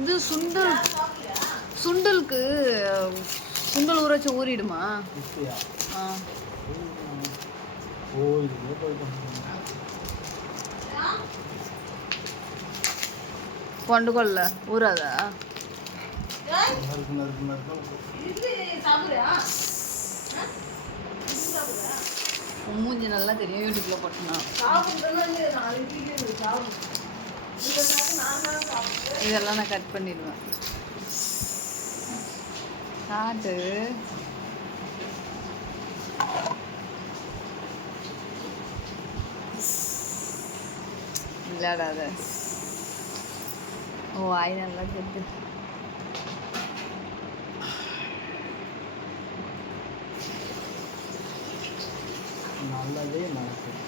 இது சுண்டல் சுண்டலுக்கு சுண்டல் ஊற வச்சு ஊறிடுமா? கொண்டுகொள்ள ஊறாதா? மூஞ்சி நல்லா தெரியும் யூடியூப்ல போட்டோம்னா. இதெல்லாம் நான் கட் பண்ணிடுவேன். காட்டு விளையாடாத. ஓ ஆய் நல்லா கெட்டு நல்லதே நடக்கும்.